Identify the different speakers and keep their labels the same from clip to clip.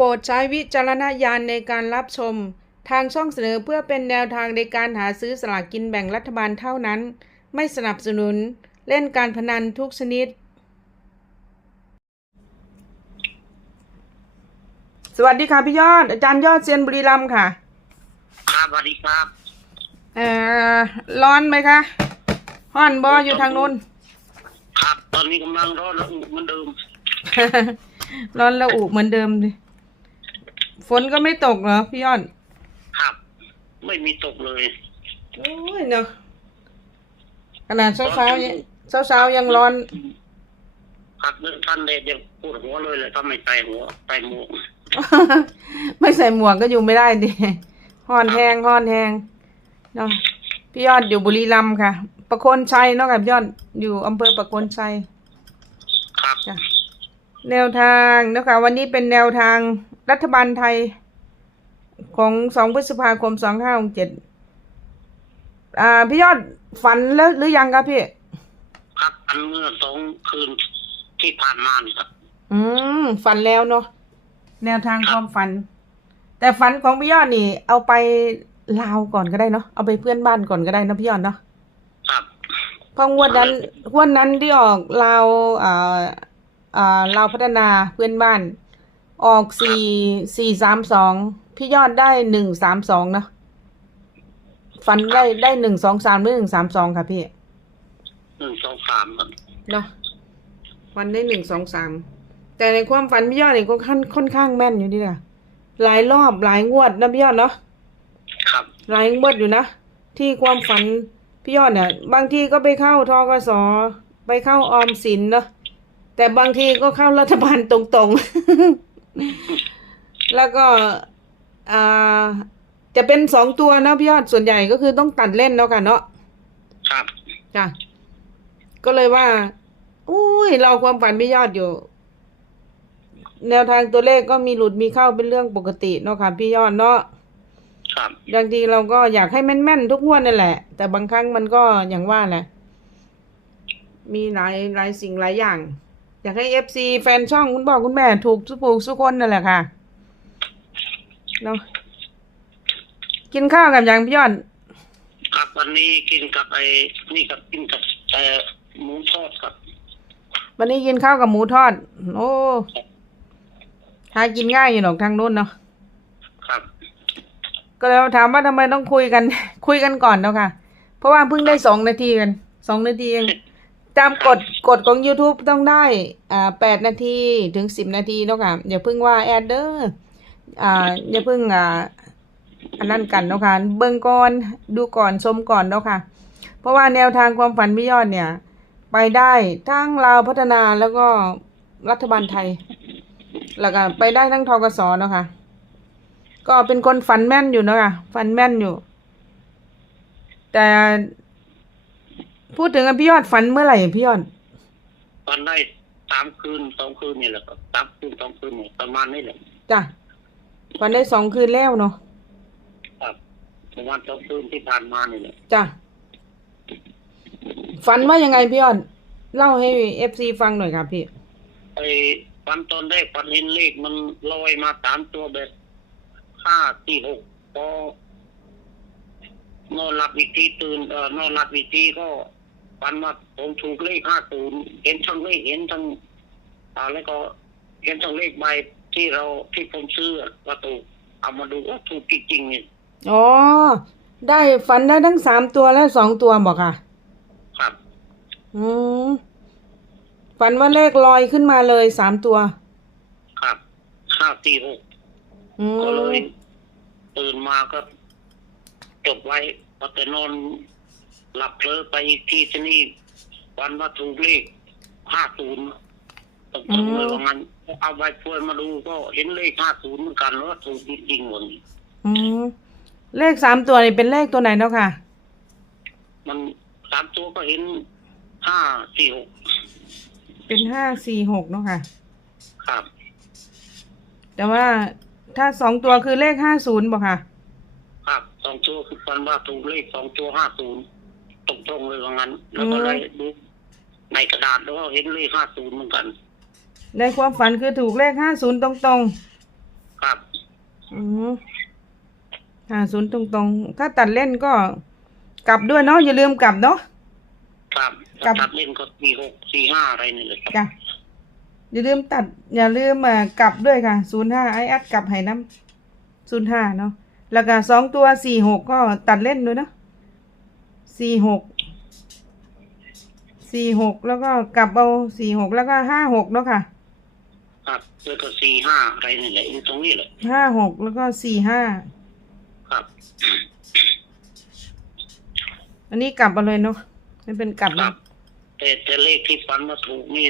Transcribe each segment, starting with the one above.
Speaker 1: โปรดใช้วิจารณญาณในการรับชม ทางช่องเสนอเพื่อเป็นแนวทางในการหาซื้อสลากกินแบ่งรัฐบาลเท่านั้น ไม่สนับสนุน เล่นการพนันทุกชนิด สวัสดีค่ะพี่ยอด อาจารย์ยอดเซียนบุรีรัมย์ค่ะ
Speaker 2: ครับสวัสดีครับ
Speaker 1: เอ่อ ร้อนไหมคะห้อนบออยู่ทางนู้น
Speaker 2: ครับ ตอนนี้กำลังร้อนระอุเหมือนเดิม
Speaker 1: ร้อนระอุเหมือนเดิมเลย ฝนก็ไม่ตกเหรอพี่ยอด
Speaker 2: ครับ ไม่มีตกเลย
Speaker 1: โอ้ยเนาะขนาดเช้าเช้าๆยังเช้าเช้าๆยังร้อน
Speaker 2: ครับเดินท่านเดชยังปวดหัวเลยเลยถ้าไม่ใส่หัวใส่หมวก
Speaker 1: ไม่ใส่หมวกก็อยู่ไม่ได้ดิห้อนแห้งห้อนแห้งเนาะพี่ยอดอยู่บุรีรัมย์ค่ะ ประโคนชัยเนาะค่ะพี่ยอดอยู่อำเภอประโคนชัย
Speaker 2: ครับ
Speaker 1: จ้ะ แนวทางเนาะคะ วันนี้เป็นแนวทางรัฐบาลไทยของสองพฤษภาคมสองห้าหกเจ็ดอ่าพี่ยอดฝันแล้วหรือยังครับพี่
Speaker 2: ครับอันเมื่อสองคืนที่ผ่านมานี่ครับ
Speaker 1: อืมฝันแล้วเนาะแนวทางความฝัน แต่ฝันของพี่ยอดนี่ เอาไปลาวก่อนก็ได้เนาะเอาไปเพื่อนบ้านก่อนก็ได้นะพี่ยอดเนาะ
Speaker 2: ครับ
Speaker 1: เพราะงวดนั้นงวดนั้นที่ออกลาวอ่า อ่าลาวพัฒนาเพื่อนบ้าน ออกสี่สี่สามสองพี่ยอดได้หนึ่งสามสองเนาะฝันได้ได้หนึ่งสองสามหรือหนึ่งสามสองค่ะพี่
Speaker 2: หนึ่งสองสามครับ
Speaker 1: เนาะฝันได้หนึ่งสองสามแต่ในความฝันพี่ยอดนี่ก็ค่อนค่อนข้างแม่นอยู่ดีนะหลายรอบหลายงวดนะพี่ยอดเนาะ
Speaker 2: ครับ
Speaker 1: หลายงวดอยู่นะที่ความฝันพี่ยอดเนี่ยบางทีก็ไปเข้าทกสไปเข้าออมสินเนาะ แต่บางทีก็เข้ารัฐบาลตรงๆ แล้วก็อ่าจะเป็นสองตัวนะพี่ยอดส่วนใหญ่ก็คือต้องตัดเล่นเนาะค่ะเนาะ
Speaker 2: ครับ
Speaker 1: จ้ะก็เลยว่าอุ้ยเราความฝันไม่ยอดอยู่ แนวทางตัวเลขก็มีหลุดมีเข้าเป็นเรื่องปกติเนาะค่ะพี่ยอดเนาะ
Speaker 2: ครับ
Speaker 1: บางทีเราก็อยากให้แม่นๆทุกงวดนั่นแหละ แต่บางครั้งมันก็อย่างว่าแหละมีหลายหลายสิ่งหลายอย่าง อยากให้เอฟซีแฟนช่องคุณพ่อคุณแม่ถูกทุกผู้ทุกคนนั่นแหละค่ะเนาะกินข้าวกับอย่างพี่ยอด
Speaker 2: ครับวันนี้กินกับไอ้นี่กับกินกับเอ่อหมูทอดครับ
Speaker 1: วันนี้กินข้าวกับหมูทอด โอ้หากินง่ายอยู่หรอกทางนู้นเนาะ
Speaker 2: ครับ
Speaker 1: ก็เลยถามว่าทำไมต้องคุยกัน คุยกันก่อนเนาะค่ะ เพราะว่าเพิ่งได้สองนาทีกันสองนาทีเอง ตามกฎกฎของ YouTube ต้องได้อ่าแปดนาทีถึงสิบนาทีเนาะค่ะอย่าเพิ่งว่าแอดเดอร์อ่าอย่าเพิ่งอ่าอันนั้นกันเนาะค่ะเบิ่งก่อนดูก่อนชมก่อนเนาะค่ะ เพราะว่าแนวทางความฝันพี่ยอดเนี่ย ไปได้ทั้งลาวพัฒนาแล้วก็รัฐบาลไทย แล้วก็ไปได้ทั้งทกสเนาะค่ะ ก็เป็นคนฝันแม่นอยู่เนาะค่ะฝันแม่นอยู่ แต่ พูดถึงอะพี่ยอดฝันเมื่อไหร่พี่ยอด
Speaker 2: ตอนได้สามคืนสองคืนนี่แหละครับสามคืนสองคืนนี่ประมาณนี้แหละ
Speaker 1: จ้ะฝันได้สองคืนแล้วเนาะ
Speaker 2: ครับประมาณสองคืนที่ผ่านมานี่แหละ
Speaker 1: จ้ะฝันว่ายังไงพี่ยอดเล่าให้เอฟซีฟังหน่อยครับพี่
Speaker 2: ไอ้ฟันตอนแรกฟันเห็นเลขมันลอยมาสามตัวแบบห้าสี่หกพอนอนหลับอีกทีตื่นเอ่อนอนหลับอีกทีก็ ฟันว่าผมถูกเลขห้าศูนย์เห็นทั้งเลขเห็นทั้งอ่าแล้วก็เห็นทั้งเลขใบที่เราที่ผมซื้อก็ถูกเอามาดูว่าถูกจริงๆนี่
Speaker 1: อ๋อได้ฝันได้ทั้งสามตัวและสองตัวบอกค่ะ
Speaker 2: ครับ
Speaker 1: อืมฝันว่าเลขลอยขึ้นมาเลยสามตัว
Speaker 2: ครับห้าสี่หก
Speaker 1: อื
Speaker 2: ก็เล
Speaker 1: ม
Speaker 2: ยตื่นมาก็จบไว้พอแต่นอน หลับเพลอไปอีกทีที่นี่วันว่าถูกเลขห้าศูนย์ตรงๆเลยว่างั้นเอาใบพวยมาดูก็เห็นเลขห้าศูนย์เหมือนกันแล้วถูกจริงๆหมดนี่
Speaker 1: อืมเลขสามตัวนี่เป็นเลขตัวไหนเนาะค่ะ
Speaker 2: มันสามตัวก็เห็นห้าสี่หก
Speaker 1: เป็นห้าสี่หกเนาะค่ะ
Speaker 2: ครับ
Speaker 1: แต่ว่าถ้าสองตัวคือเลขห้าศูนย์บอกค่ะ
Speaker 2: ครับสองตัวคือฟันว่าถูกเลขสองตัวห้าศูนย์ ตรงๆเลยว่างั้น แล้วก็เลยดูในกระดาษแล้วก็เห็นเลขห้าศูนย์เหมือนกัน
Speaker 1: ในความฝันคือถูกเลขห้าศูนย์ตรงอืมห้าศูนย์ตรงๆ ถ้าตัดเล่นก็กลับด้วยเนาะอย่าลืมกลับเนาะ
Speaker 2: ครับ
Speaker 1: ครับ
Speaker 2: ตัดเล่นก็สี่หกสี่ห้าอะไรนี่เลยครับ
Speaker 1: จ้ะอย่าลืมตัด อย่าลืมเอ่อกลับด้วยค่ะศูนย์ห้าไออัดกลับให้น้ำศูนย์ห้าเนาะแล้วก็สองตัวสี่หกก็ตัดเล่นด้วยเนาะ สี่หกสี่หกแล้วก็กลับเอาสี่หกแล้วก็ห้าหกเนาะค่ะ
Speaker 2: ครับแล้วก็สี่ห้าอะไรนี่แหละอยู่ตรงนี้แหละ
Speaker 1: ห้าหกแล้วก็สี่ห้า
Speaker 2: ครับ
Speaker 1: อันนี้กลับมาเลยเนาะไม่เป็นกลับ
Speaker 2: ค
Speaker 1: เน
Speaker 2: รั
Speaker 1: อะ
Speaker 2: บ แต่แต่เลขที่ฟันมาถูกนี่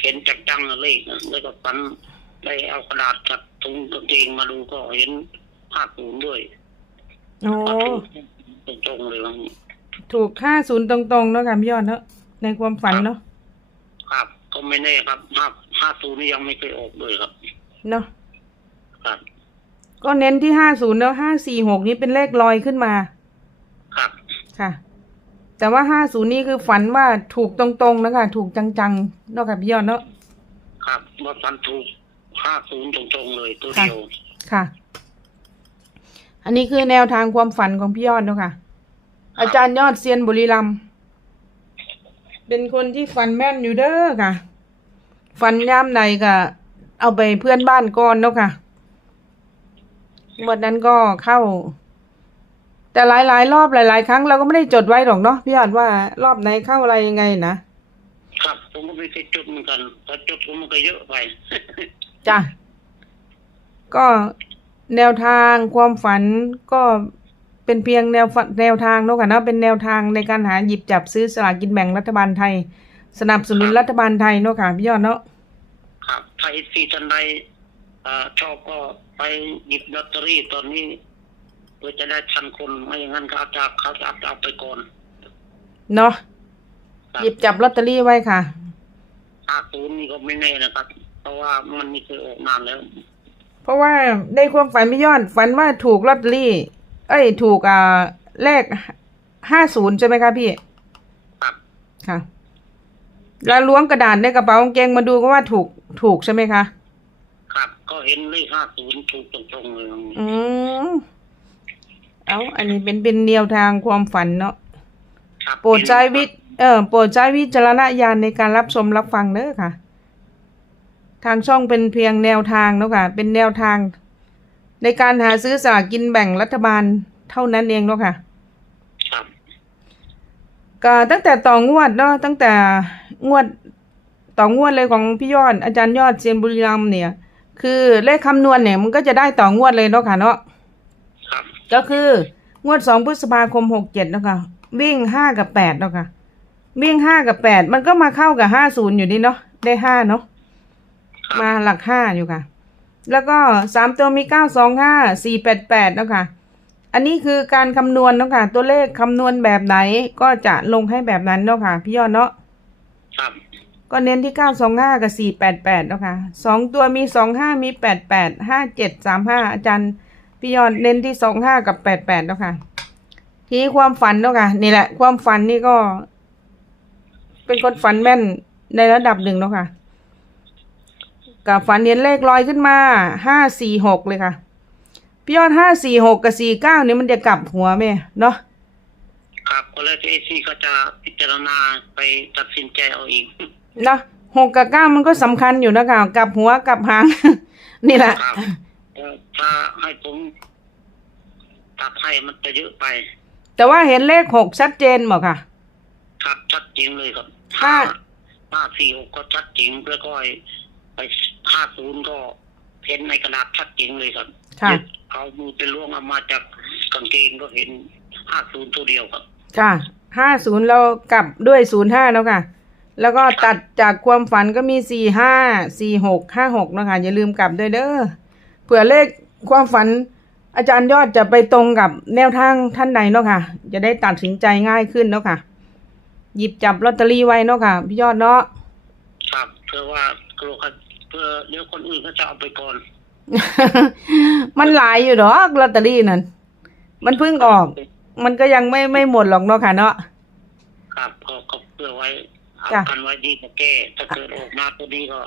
Speaker 2: เห็นจักจังๆเลขนะแล้วก็ฟันได้เอากระดาษกับถุงกางเกงมาดูก็เห็นห้าศูนย์ด้วย
Speaker 1: โอ้
Speaker 2: ถูกตรงๆเลยว่างี้
Speaker 1: ถูกห้าศูนย์ตรงๆเนาะค่ะพี่ยอดเนาะในความฝันเนาะ
Speaker 2: ครับ ก็ไม่แน่ครับห้าห้าศูนย์นี่ยังไม่เคยออกเลยครับ
Speaker 1: เนาะ
Speaker 2: ครับ
Speaker 1: ก็เน้นที่ห้าศูนย์แล้วห้าสี่หกนี้เป็นเลขลอยขึ้นมา
Speaker 2: ครับ
Speaker 1: ค่ะ แต่ว่าห้าศูนย์นี่คือฝันว่าถูกตรงๆนะคะถูกจังๆเนาะค่ะพี่ยอดเนาะ
Speaker 2: ครับว่าฟันถูกห้าศูนย์ตรงๆเลยตัว
Speaker 1: ค่ะ
Speaker 2: เดียว
Speaker 1: ค่ะ อันนี้คือแนวทางความฝันของพี่ยอดเนาะค่ะ อาจารย์ยอดเซียนบุรีรัมย์เป็นคนที่ฝันแม่นอยู่เด้อค่ะฝันยามใดก็เอาไปเพื่อนบ้านก่อนเนาะค่ะวันนั้นก็เข้า แต่หลายๆ รอบหลาย ๆ ครั้งเราก็ไม่ได้จดไว้หรอกเนาะพี่ยอดว่ารอบไหนเข้าอะไรยังไงนะครับ
Speaker 2: ผมก็ไม่เคยจุดเหมือนกันถ้าจุดผมมันก็เยอะไป
Speaker 1: จ้ะก็แนวทางความฝันก็ เป็นเพียงแนวฝันแนวทางเนาะค่ะเนาะเป็นแนวทางในการหาหยิบจับซื้อสลากกินแบ่งรัฐบาลไทย สนับสนุนรัฐบาลไทยเนาะค่ะพี่ยอดเนาะ
Speaker 2: ครับถ้าอีซีทันใดอ่าชอบก็ไปหยิบลอตเตอรี่ตอนนี้เพื่อจะได้ทันคนไม่อย่างนั้นก็อาจจะเขาจะเอาไปก่อน
Speaker 1: เนาะ
Speaker 2: ครับ
Speaker 1: หยิบจับลอตเตอรี่ไว้ค่ะ
Speaker 2: ห้าศูนย์นี่ก็ไม่แน่นะครับ เพราะว่ามันไม่เคยออกนานแล้ว
Speaker 1: เพราะว่าในความฝันพี่ยอดฝันว่าถูกลอตเตอรี่ เอ้ย ถูกอ่าเลขห้าศูนย์ใช่ไหมคะพี่
Speaker 2: ครับ
Speaker 1: ค่ะ แล้วล้วงกระดาษในกระเป๋ากางเกงมาดูก็ว่าถูกถูกใช่ไหมคะ
Speaker 2: ครับ ก็เห็นเลขห้าศูนย์ถูกตรงๆเลย
Speaker 1: อืมเอาอันนี้เป็นเป็นแนวทางความฝันเนาะ
Speaker 2: ครับ
Speaker 1: โปรดใช้วิเออโปรดใช้วิจารณญาณในการรับชมรับฟังเด้อค่ะ ทางช่องเป็นเพียงแนวทางเนาะค่ะ เป็นแนวทาง ในการหาซื้อสลากกินแบ่งรัฐบาลเท่านั้นเองเนาะค่ะ
Speaker 2: ครับ
Speaker 1: ก็ตั้งแต่ต่องวดเนาะตั้งแต่งวดต่องวดเลยของพี่ยอดอาจารย์ยอดเซียนบุรีรัมย์เนี่ย คือเลขคำนวณเนี่ยมันก็จะได้ต่องวดเลยเนาะค่ะเนาะ
Speaker 2: ครับ
Speaker 1: ก็คืองวดสองพฤษภาคมหกเจ็ดนะคะวิ่งห้ากับแปดเนาะค่ะวิ่งห้ากับแปดมันก็มาเข้ากับห้าศูนย์อยู่นี่เนาะได้ห้าเนาะ
Speaker 2: ครับ
Speaker 1: มาหลักห้าอยู่ค่ะ แล้วก็สามตัวมีเก้าสองห้าสี่แปดแปดเนาะค่ะ อันนี้คือการคำนวณเนาะค่ะ ตัวเลขคำนวณแบบไหนก็จะลงให้แบบนั้นเนาะค่ะ พี่ยอดเนาะ
Speaker 2: ครับ
Speaker 1: ก็เน้นที่เก้าสองห้ากับสี่แปดแปดเนาะค่ะสองตัวมีสองห้ามีแปดแปดห้าเจ็ดสามห้าอาจารย์พี่ยอดเน้นที่สองห้ากับแปดแปดเนาะค่ะ ทีนี้ความฝันเนาะค่ะ นี่แหละ ความฝันนี่ก็ เป็นคนฝันแม่นในระดับหนึ่งเนาะค่ะ กับฝันเห็นเลขลอยขึ้นมาห้าสี่หกเลยค่ะ พี่ยอดห้าสี่หกกับสี่เก้านี่มันจะกลับหัวไหมเนาะ
Speaker 2: ครับก็แล้วเอซีก็จะพิจารณาไปตัดสินใจเอาเอง
Speaker 1: เนาะหกกับเก้ามันก็สำคัญอยู่นะคะกลับหัวกลับหาง นี่แหละ
Speaker 2: ครับเอ่อถ้าให้ผมตัดให้มันจะเยอะไป
Speaker 1: แต่ว่าเห็นเลขหกชัดเจนหมดค่ะ
Speaker 2: ครับชัดจริงเลยครับ
Speaker 1: ห้า
Speaker 2: ห้าสี่หกก็ชัดจริงแล้วก็ ไอ้ไปห้าศูนย์ก็เห็นในกระดาษชัดจริงเลยครับ
Speaker 1: ค่ะ
Speaker 2: เอามือไปล้วงเอามาจากกางเกงก็เห็นห้าศูนย์ตัวเดียวครับ
Speaker 1: ค่ะ ห้าศูนย์เรากลับด้วยศูนย์ห้าแล้วค่ะ แล้วก็ตัดจากความฝันก็มีสี่ห้า สี่หก ห้าหกนะคะอย่าลืมกลับด้วยเด้อ เผื่อเลขความฝันอาจารย์ยอดจะไปตรงกับแนวทางท่านใดเนาะค่ะ จะได้ตัดสินใจง่ายขึ้นเนาะค่ะ หยิบจับลอตเตอรี่ไว้เนาะค่ะ พี่ยอดเนาะ
Speaker 2: ครับเพื่อว่ากลัว เขาเพื่อเดี๋ยวคนอื่นเขาจะเอาไปก่อน
Speaker 1: มันหลายอยู่ดอกลอตเตอรี่นั่นมันเพิ่งออก มันก็ยังไม่ไม่หมดหรอกเนาะค่ะเนาะ
Speaker 2: ครับก็ก็เพื่อไว้เอา
Speaker 1: จ้ะ
Speaker 2: กันไว้ดีกว่าแก้ถ้าเกิดออกมาตัวนี้ก็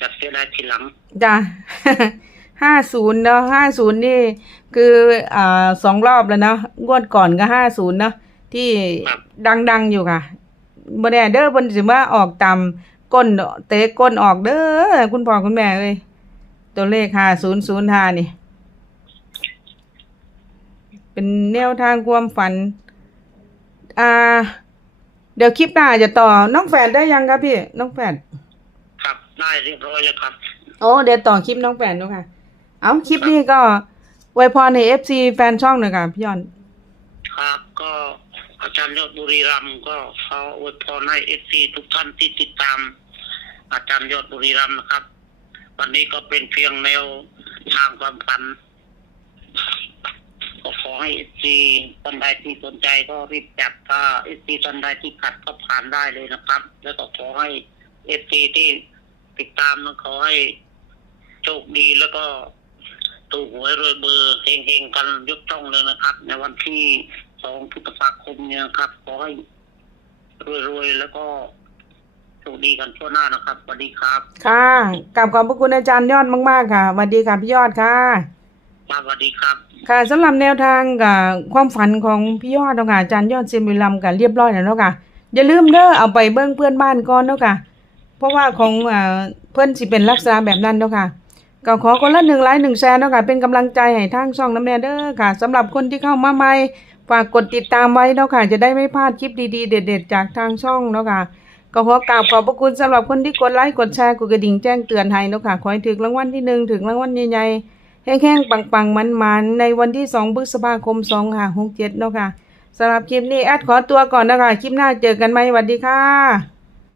Speaker 2: จะเสียดายทีหลัง
Speaker 1: จ้ะห้าศูนย์เนาะห้าศูนย์นี่ คืออ่าสองรอบแล้วเนาะงวดก่อนก็ห้าศูนย์เนาะที่ดังๆอยู่ค่ะบ่แน่เด้อบนสิมาออกตาม ก้นเตะก้นออกเด้อคุณพ่อคุณแม่เอ้ยตัวเลขห้าศูนย์ศูนย์ห้านี่ เป็นแนวทางความฝัน อ่า เดี๋ยวคลิปหน้าจะต่อน้องแฝดได้ยังครับพี่ น้องแฝด
Speaker 2: ครับได้เรียบร้อยแล้วครับ
Speaker 1: โอ้เดี๋ยวต่อคลิปน้องแฝดดูค่ะ เอาคลิปนี้ก็ไวยพรในเอฟซีแฟนช่องหน่อยค่ะพี่ยอน
Speaker 2: ครับก็ อาจารย์ยอดบุรีรัมก็ขออวยพรให้เอฟซีทุกท่านที่ติดตาม อาจารย์ยอดบุรีรัมนะครับ วันนี้ก็เป็นเพียงแนวทางความฝันก็ขอให้เอฟซีท่านใดที่สนใจก็รีบจัดถ้าเอฟซีท่านใดที่ขัดก็ผ่านได้เลยนะครับ แล้วก็ขอให้เอฟซีที่ติดตามนะขอให้โชคดีแล้วก็ถูกหวยรวยเบอร์เฮงๆกันยกช่องเลยนะครับ ในวันที่ สองพฤษภาคมเนี่ยนะครับขอให้รวยๆแล้วก็โชคดีกันทั่วหน้านะครับสวัสดีครับ
Speaker 1: ค่ะกราบขอบพระคุณอาจารย์ยอดมากๆค่ะสวัสดีค่ะพี่ยอดค่ะ
Speaker 2: สวัสดีครับ
Speaker 1: ค่ะสำหรับแนวทางกับความฝันของพี่ยอดเนาะค่ะอาจารย์ยอดเซยนบุรีรัมย์กันเรียบร้อยแล้วเนาะค่ะอย่าลืมเด้อเอาไปเบิ้งเพื่อนบ้านก่อนเนาะค่ะเพราะว่าของอ่าเพื่อนสิเป็นลักษณะแบบนั้นเนาะค่ะ ก็ขอคนละหนึ่งไลค์หนึ่งแชร์เนาะค่ะเป็นกำลังใจให้ทางช่องน้ำแน่เด้อค่ะสำหรับคนที่เข้ามาใหม่ฝากกดติดตามไว้เนาะค่ะ จะได้ไม่พลาดคลิปดีๆ เด็ด ๆ จากทางช่องเนาะค่ะก็ขอกราบขอบพระคุณสำหรับคนที่กดไลค์กดแชร์กดกระดิ่งแจ้งเตือนให้เนาะค่ะขอให้ถึงรางวัลที่หนึ่งถึงรางวัลใหญ่ๆแห้งๆปังๆมันๆในวันที่สองพฤษภาคมสองห้าหกเจ็ดเนาะค่ะสำหรับคลิปนี้แอดขอตัวก่อนนะคะคลิปหน้าเจอกันไหมสวัสดีค่ะ